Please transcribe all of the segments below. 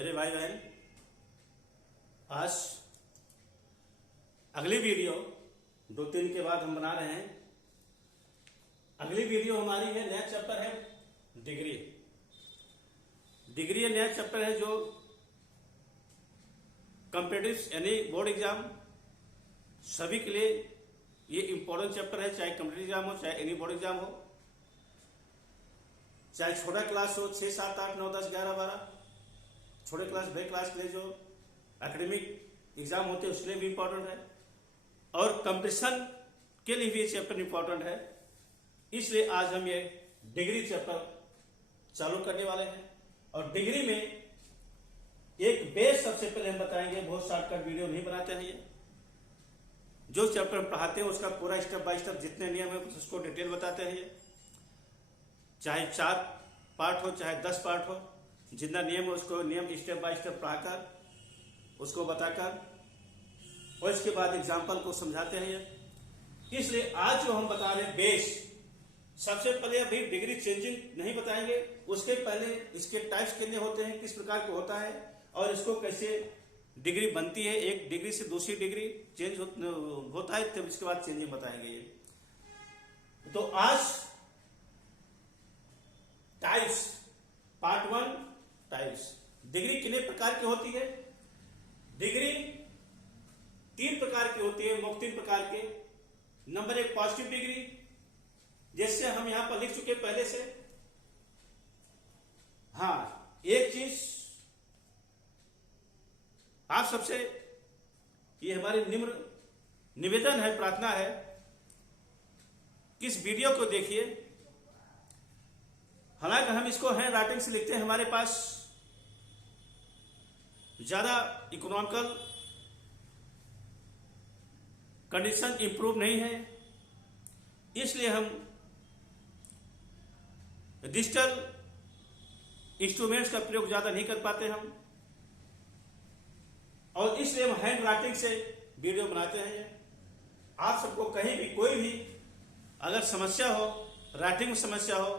मेरे भाई बहन, आज अगली वीडियो 2-3 के बाद हम बना रहे हैं। अगली वीडियो हमारी है, नया चैप्टर है डिग्री। डिग्री नया चैप्टर है जो कॉम्पिटिटिव यानी बोर्ड एग्जाम सभी के लिए ये इंपॉर्टेंट चैप्टर है। चाहे कॉम्पिटिटिव एग्जाम हो, चाहे एनी बोर्ड एग्जाम हो, चाहे छोटा क्लास हो 6, 7, 8, 9, 10, 11, 12, छोटे क्लास बड़े क्लास के लिए जो एकेडमिक एग्जाम होते हैं उसके लिए भी इंपॉर्टेंट है, और कंपटीशन के लिए भी ये चैप्टर इंपॉर्टेंट है। इसलिए आज हम ये डिग्री चैप्टर चालू करने वाले हैं। और डिग्री में एक बेस सबसे पहले हम बताएंगे, बहुत शॉर्टकट वीडियो नहीं बनाते हैं। ये जो चैप्टर हम पढ़ाते हैं उसका पूरा स्टेप बाय स्टेप जितने नियम है उसको डिटेल बताते हैं। ये चाहे 4 पार्ट हो चाहे 10 पार्ट हो, जितना नियम है उसको नियम स्टेप बाय स्टेप पढ़ाकर उसको बताकर और इसके बाद एग्जाम्पल को समझाते हैं। ये इसलिए आज जो हम बता रहे हैं बेस, सबसे पहले अभी डिग्री चेंजिंग नहीं बताएंगे, उसके पहले इसके टाइप्स कितने होते हैं, किस प्रकार का होता है और इसको कैसे डिग्री बनती है, एक डिग्री से दूसरी डिग्री चेंज होता है, तब इसके बाद चेंजिंग बताएंगे। ये तो आज टाइप्स, पार्ट 1 टाइप्स। डिग्री कितने प्रकार की होती है? डिग्री 3 प्रकार की होती है, मुख्य 3 प्रकार के। नंबर 1 पॉजिटिव डिग्री, जैसे हम यहां पर लिख चुके पहले से। हाँ, एक चीज आप सबसे, ये हमारी निम्र निवेदन है, प्रार्थना है कि इस वीडियो को देखिए। हालांकि हम इसको हैंड राइटिंग से लिखते हैं, हमारे पास ज्यादा इकोनॉमिकल कंडीशन इंप्रूव नहीं है, इसलिए हम डिजिटल इंस्ट्रूमेंट्स का प्रयोग ज्यादा नहीं कर पाते हम, और इसलिए हम हैंड राइटिंग से वीडियो बनाते हैं। आप सबको कहीं भी कोई भी अगर समस्या हो, राइटिंग में समस्या हो,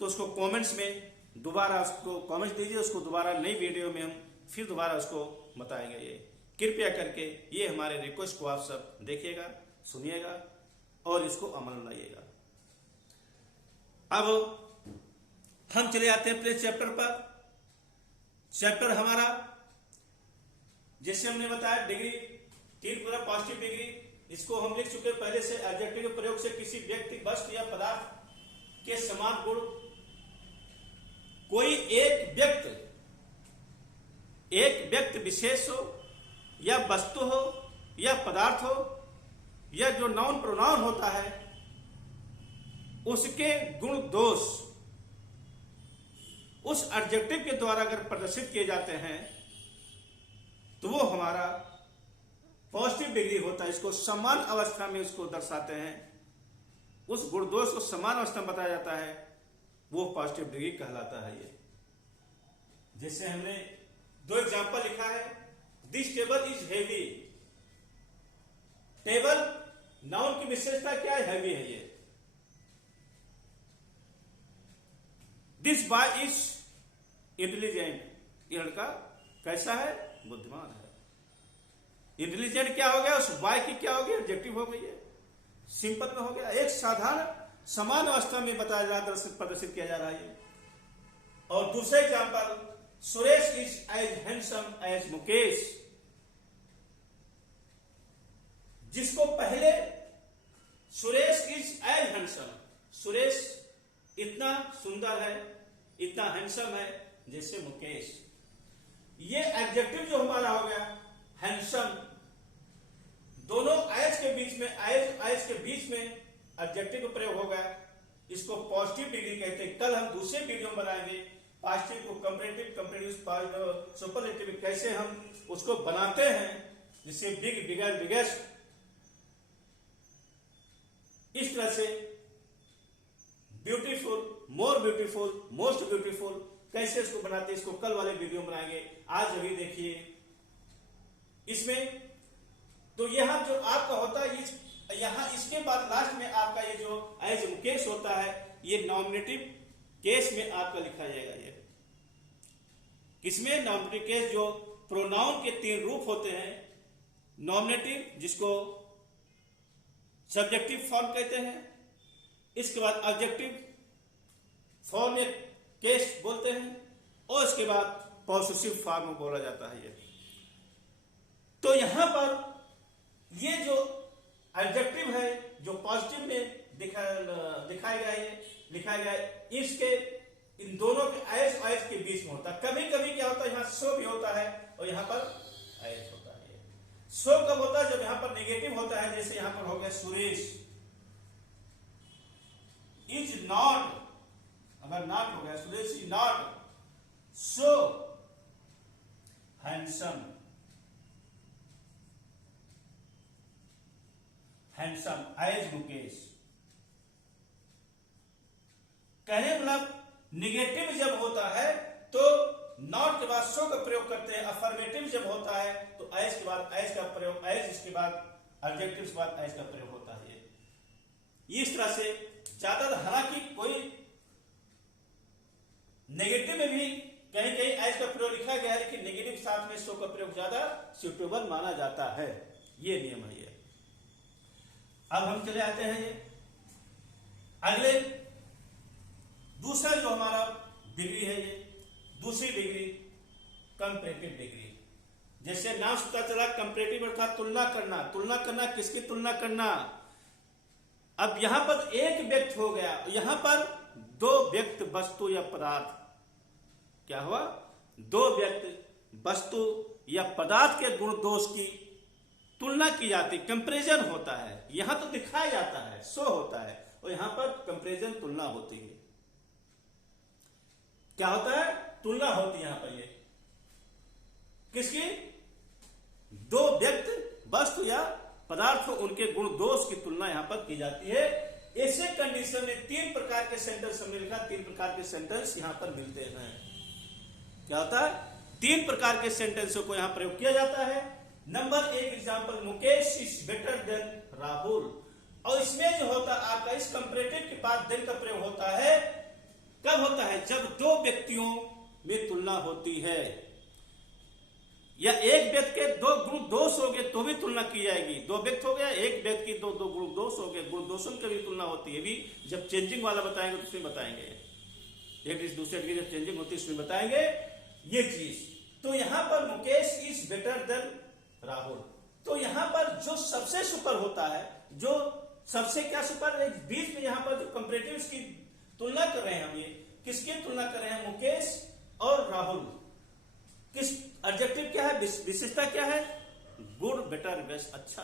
तो उसको कमेंट्स में दोबारा उसको कमेंट्स दीजिए, उसको दोबारा नई वीडियो में हम फिर दोबारा उसको बताएंगे। ये कृपया करके ये हमारे रिक्वेस्ट को आप सब देखिएगा, सुनिएगा और इसको अमल में लाइएगा। अब हम चले आते हैं अपने चैप्टर पर। चैप्टर हमारा, जैसे हमने बताया, डिग्री 3 पूरा पॉजिटिव डिग्री, इसको हम लिख चुके पहले से। एडजेक्टिव के प्रयोग से किसी व्यक्ति, वस्तु या पदार्थ के समान गुण कोई एक व्यक्ति विशेष हो या वस्तु हो या पदार्थ हो या जो नाउन प्रोनाउन होता है उसके गुण दोष उस एडजेक्टिव के द्वारा अगर प्रदर्शित किए जाते हैं तो वो हमारा पॉजिटिव डिग्री होता है। इसको समान अवस्था में उसको दर्शाते हैं, उस गुण दोष को समान अवस्था में बताया जाता है, वो पॉजिटिव डिग्री कहलाता है। ये जैसे हमने 2 एग्जांपल लिखा है। This table is heavy. Table noun की विशेषता क्या है? हैवी है। ये दिस बॉय इज इंटेलिजेंट। ये लड़का कैसा है? बुद्धिमान है। इंटेलिजेंट क्या हो गया? उस बॉय की क्या हो गया? एडजेक्टिव हो गई है, सिंपल में हो गया। एक साधारण समान अवस्था में बताया जा रहा है, प्रदर्शित किया जा रहा है। और दूसरा example, Suresh is as handsome as Mukesh. जिसको पहले Suresh is as handsome, Suresh इतना सुंदर है, इतना हैंडसम है जैसे मुकेश। ये एडजेक्टिव जो हमारा हो गया हैंडसम, दोनों एज के बीच में, एज के बीच में एडजेक्टिव का प्रयोग हो गया। इसको पॉजिटिव डिग्री कहते हैं। कल हम दूसरे वीडियो में बनाएंगे पॉजिटिव को, कंपैरेटिव, सुपरलेटिव कैसे हम उसको बनाते हैं, जिससे बिग, बिगर, बिगेस्ट, इस तरह से beautiful, more beautiful, most beautiful कैसे इसको बनाते हैं, इसको कल वाले वीडियो में बनाएंगे। आज अभी देखिए इसमें, तो यहां जो आपका होता है, यहां इसके बाद लास्ट में आपका ये जो एज मुकेश होता है, ये नॉमिनेटिव केस में आपका लिखा जाएगा। ये किसमें? नॉमिनेटिव केस, जो प्रोनाउन के 3 रूप होते हैं, नॉमिनेटिव जिसको सब्जेक्टिव फॉर्म कहते हैं, इसके बाद ऑब्जेक्टिव फॉर्म या केस बोलते हैं, और इसके बाद पॉसेसिव फॉर्म बोला जाता है ये। तो यहां पर ये जो एडजेक्टिव है जो पॉजिटिव में दिखाया गया है, लिखा गया है, इसके इन दोनों के एस और एस के बीच में होता है। कभी कभी क्या होता है, यहां सो भी होता है और यहां पर एस होता है। सो कब होता है? जब यहां पर नेगेटिव होता है, जैसे यहां पर हो गया सुरेश इज नॉट, अगर नॉट हो गया Suresh is not so handsome, handsome as Mukesh. कहने मतलब निगेटिव जब होता है तो नॉट के बाद सो का प्रयोग करते हैं, अफर्मेटिव जब होता है तो एज के बाद एज का प्रयोग, एज इसके बाद एडजेक्टिव के बाद एज का प्रयोग होता है। इस तरह से ज्यादा, हालांकि कोई नेगेटिव में भी कहीं कहीं एज का प्रयोग लिखा गया है, लेकिन नेगेटिव साथ में सो का प्रयोग ज्यादा सुटेबल माना जाता है। ये नियम है ये। अब हम चले आते हैं ये अगले, दूसरा जो हमारा डिग्री है, ये दूसरी डिग्री कंपैरेटिव डिग्री। जैसे नाम से पता चला, कंपैरेटिव अर्थात तुलना करना। तुलना करना किसकी तुलना करना? अब यहां पर एक व्यक्ति हो गया, यहां पर 2 व्यक्ति, वस्तु या पदार्थ, क्या हुआ? 2 व्यक्ति, वस्तु या पदार्थ के गुण दोष की तुलना की जाती, कंपैरिजन होता है। यहां तो दिखाया जाता है, शो होता है, और यहां पर कंपैरिजन, तुलना होती है। क्या होता है? तुलना होती है यहां पर। ये किसकी? 2 व्यक्ति, वस्तु या पदार्थ, उनके गुण दोष की तुलना यहां पर की जाती है। ऐसे कंडीशन में 3 प्रकार के सेंटेंस हमने लिखा, 3 प्रकार के सेंटेंस यहां पर मिलते हैं। क्या होता है? 3 प्रकार के सेंटेंसों को यहां प्रयोग किया जाता है। Number 1 example, Mukesh is better than Rahul. और इसमें जो होता है आपका, इस कंपैरेटिव के बाद देन का प्रयोग होता है। कब होता है? जब 2 व्यक्तियों में तुलना होती है, या एक व्यक्ति के 2 गुण दोष हो गए तो भी तुलना की जाएगी। 2 व्यक्ति हो गया, एक व्यक्ति की 2 गुण दोष हो गए, गुण दोषों की भी तुलना होती है। भी जब चेंजिंग वाला बताएंगे तो उसमें बताएंगे, एक दूसरे की जब चेंजिंग होती है उसमें बताएंगे ये चीज। तो यहां पर Mukesh is better than Rahul. तो यहां पर जो सबसे सुपर होता है, जो सबसे क्या सुपर है, बीच में यहां पर जो कंपैरेटिव की तुलना कर रहे हैं हम, ये किसकी तुलना कर रहे हैं? मुकेश और राहुल। किस एडजेक्टिव क्या है, विशेषता क्या है? गुड, बेटर, बेस्ट, अच्छा,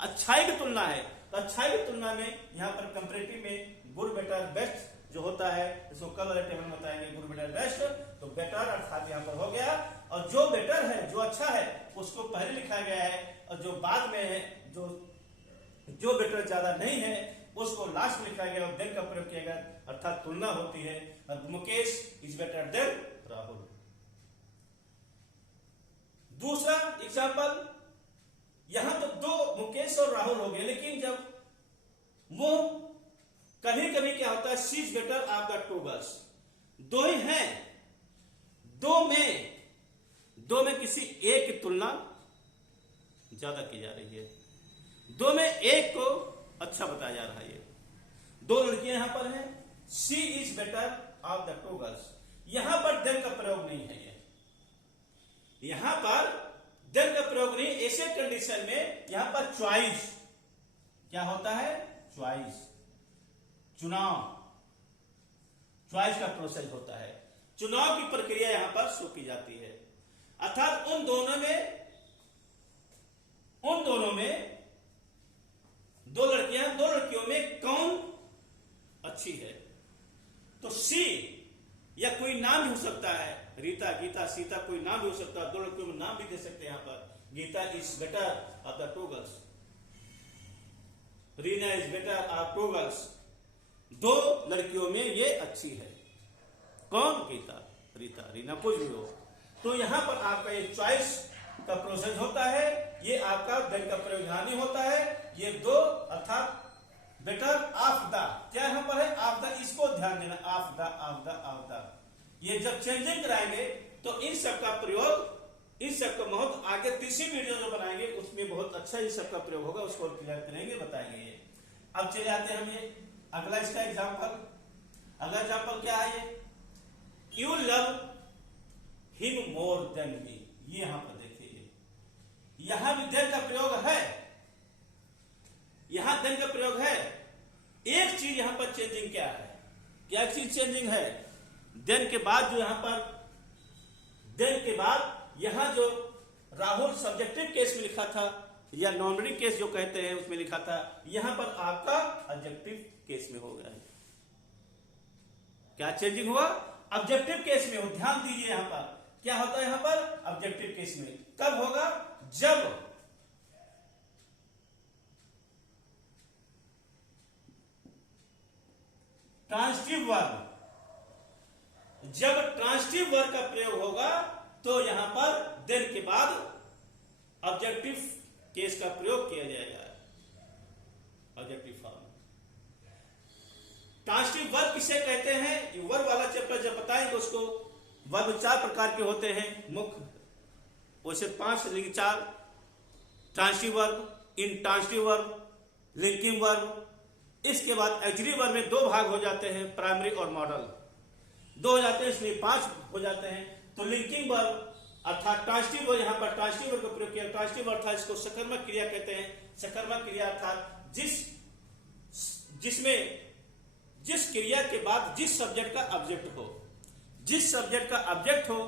अच्छाई की तुलना है। तो अच्छाई की तुलना में यहां पर कंपैरेटिव में गुड, बेटर, बेस्ट जो होता है, इसको कल वाले टेबल में बताएंगे, गुड, बेटर, बेस्ट। तो बेटर अर्थात यहां पर हो गया, और जो बेटर है, जो अच्छा है, उसको पहले लिखा गया है, और जो बाद में है, जो बेटर ज्यादा नहीं है, उसको लास्ट में लिखा गया और देन का प्रयोग किया गया, अर्थात तुलना होती है। Mukesh is better than Rahul. दूसरा एग्जांपल, यहां तो 2 मुकेश और राहुल हो गए, लेकिन जब कभी कभी क्या होता है, she is better of the 2 girls. 2 ही हैं, 2 में किसी एक की तुलना ज्यादा की जा रही है, 2 में एक को अच्छा बताया जा रहा है। ये 2 लड़कियां यहां पर हैं, she is better of the 2 girls. यहां पर देन का प्रयोग नहीं है, यहां पर देन का प्रयोग नहीं। ऐसे कंडीशन में यहां पर चॉइस क्या होता है? चॉइस, चुनाव, चॉइस का प्रोसेस होता है। चुनाव की प्रक्रिया यहां पर शो की जाती है। अर्थात उन दोनों में 2 लड़कियां, 2 लड़कियों में कौन अच्छी है? तो सी, या कोई नाम भी हो सकता है, रीता, गीता, सीता, कोई नाम भी हो सकता है। 2 लड़कियों में नाम भी दे सकते हैं यहां पर। Geeta is better of the 2 girls, Reena is better of 2 girls. 2 लड़कियों में ये अच्छी है। कौन? गीता, रीता, रीना, कुछ भी हो। तो यहां पर आपका ये चॉइस का प्रोसेस होता है, ये आपका देन का प्रयोग यहां नहीं होता है। ये 2 अर्थात बेटर ऑफ द, क्या यहां पर है? ऑफ द, इसको ध्यान देना, of the, of the, of the. ये जब चेंजिंग कराएंगे तो इन सब का प्रयोग, इन सब का महत्व आगे तीसरी वीडियो जो बनाएंगे उसमें बहुत अच्छा इन सब का प्रयोग होगा, उसको क्लियर करेंगे, बताएंगे ये। अब चले आते हैं हम ये अगला इसका एग्जाम्पल। अगला एग्जाम्पल क्या है ये, you love him more than me. ये यहां पर देखिए, यहां भी देन का प्रयोग है, यहां देन का प्रयोग है। एक चीज यहां पर चेंजिंग क्या है, क्या चीज चेंजिंग है, देन के बाद जो यहां पर, देन के बाद यहां जो राहुल सब्जेक्टिव केस में लिखा था या नॉमिनरी केस जो कहते हैं उसमें लिखा था, यहां पर आपका ऑब्जेक्टिव केस में हो गया है। क्या चेंजिंग हुआ, ऑब्जेक्टिव केस में हो। ध्यान दीजिए यहां पर क्या होता है, यहां पर ऑब्जेक्टिव केस में कब होगा, जब ट्रांसिटिव वर्ब, जब ट्रांसिटिव वर्ब का प्रयोग होगा तो यहां पर देन के बाद ऑब्जेक्टिव केस का प्रयोग किया जाएगा, ऑब्जेक्टिव फॉर्म। ट्रांसिटिव वर्ब किसे कहते हैं, ये वर्ब वाला चैप्टर जब बताएंगे उसको। वर्ब 4 प्रकार के होते हैं मुख्य, वैसे 5 लेकिन 4, transitive verb, intransitive verb, linking verb. इसके बाद एक्सिलरी वर्ब में 2 भाग हो जाते हैं, प्राइमरी और मॉडल 2 हो जाते हैं, इसलिए 5 हो जाते हैं। तो लिंकिंग वर्ब अर्थात ट्रांसिटिव वर्ब, यहां पर ट्रांसिटिव वर्ब का प्रयोग किया। ट्रांसिटिव वर्ब था, इसको सकर्मक क्रिया कहते हैं। सकर्मक क्रिया अर्थात जिसमें जिस क्रिया के बाद जिस सब्जेक्ट का ऑब्जेक्ट हो, जिस सब्जेक्ट का ऑब्जेक्ट हो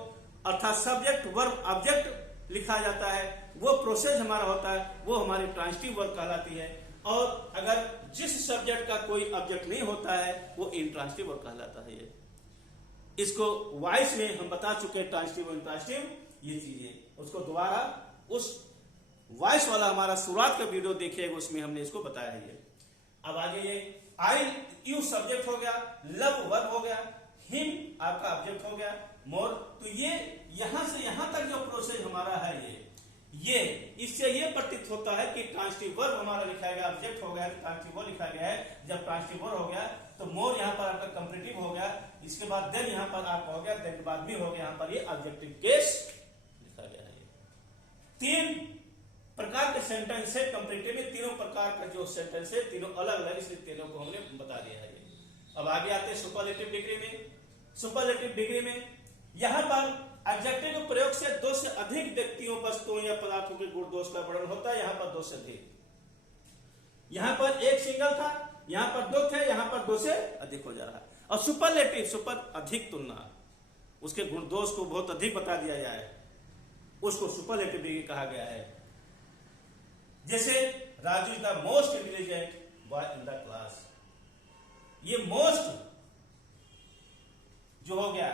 अर्थात सब्जेक्ट वर्ब ऑब्जेक्ट लिखा जाता है, वो प्रोसेस हमारा होता है, वो हमारी ट्रांसिटिव वर्ब कहलाती है। और अगर जिस सब्जेक्ट का कोई ऑब्जेक्ट नहीं होता है वो इंट्रांसिटिव वर्ब कहलाता है। ये इसको वॉइस में हम बता चुके हैं, ट्रांसिटिव इंट्रांसिटिव ये चीजें, उसको दोबारा उस वॉइस वाला हमारा शुरुआत का वीडियो देखिएगा, उसमें हमने इसको बताया है। ये अब आगे ये आई यू सब्जेक्ट हो गया, लव वर्ब हो गया, हिम आपका ऑब्जेक्ट हो गया, मोर। तो ये यहां से यहां तक जो प्रोसेस हमारा है ये इससे ये प्रतीत होता है कि ट्रांसिटिव वर्ब हमारा लिखा गया, ऑब्जेक्ट हो गया, ट्रांसिटिव वर्ब लिखा गया है। जब ट्रांसिटिव वर्ब हो गया तो मोर यहां पर आपका कंपेरेटिव हो गया, इसके बाद देन यहां पर आपका हो गया, देन के बाद भी हो गया, यहां पर ये ऑब्जेक्टिव केस लिखा गया है। 3 प्रकार के सेंटेंस है कंपेरेटिव में, तीनों प्रकार का जो सेंटेंस है तीनों अलग अलग, इसलिए तीनों को हमने बता दिया है। अब आगे आते हैं सुपरलेटिव डिग्री में। सुपरलेटिव डिग्री में यहां पर एडजेक्टिव के प्रयोग से 2 से अधिक व्यक्तियों, वस्तुओं या पदार्थों के गुण दोष का वर्णन होता है। यहां पर 2 से अधिक, यहां पर एक सिंगल था, यहां पर 2 थे, यहां पर 2 से अधिक हो जा रहा है। और सुपरलेटिव, सुपर अधिक तुलना, उसके गुण दोष को बहुत अधिक बता दिया जाए, उसको सुपरलेटिव डिग्री कहा गया है। जैसे Raju is the most intelligent boy in the class, ये मोस्ट जो हो गया,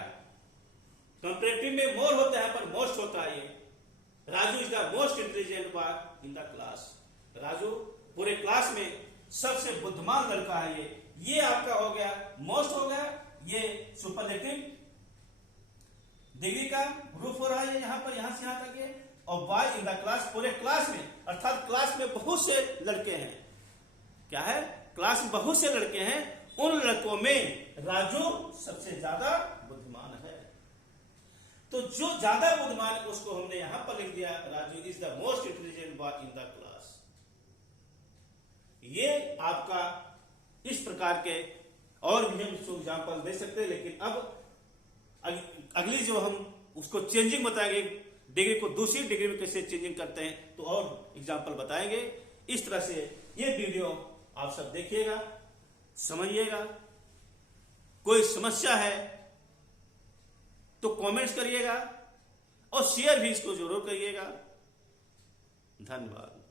कंपेरेटिव में मोर होता है पर मोस्ट होता है। ये Raju is the most intelligent boy in the class, Raju पूरे क्लास में सबसे बुद्धिमान लड़का है। ये आपका हो गया मोस्ट हो गया, ये सुपरलेटिव डिग्री का रूप हो रहा है यहां पर, यहां से यहां तक है। और बॉय इन द क्लास, पूरे क्लास में अर्थात क्लास में बहुत से लड़के हैं। क्या है, क्लास में बहुत से लड़के हैं, उन लड़कों में राजू सबसे ज्यादा बुद्धिमान है। तो जो ज्यादा बुद्धिमान है उसको हमने यहां पर लिख दिया, Raju is the most intelligent boy in the class. ये आपका इस प्रकार के और भी हम एग्जाम्पल दे सकते हैं, लेकिन अब अगली जो हम उसको चेंजिंग बताएंगे, डिग्री को दूसरी डिग्री में कैसे चेंजिंग करते हैं, तो और एग्जाम्पल बताएंगे। इस तरह से ये वीडियो आप सब देखिएगा, समझिएगा। कोई समस्या है तो कमेंट्स करिएगा और शेयर भी इसको जरूर करिएगा। धन्यवाद।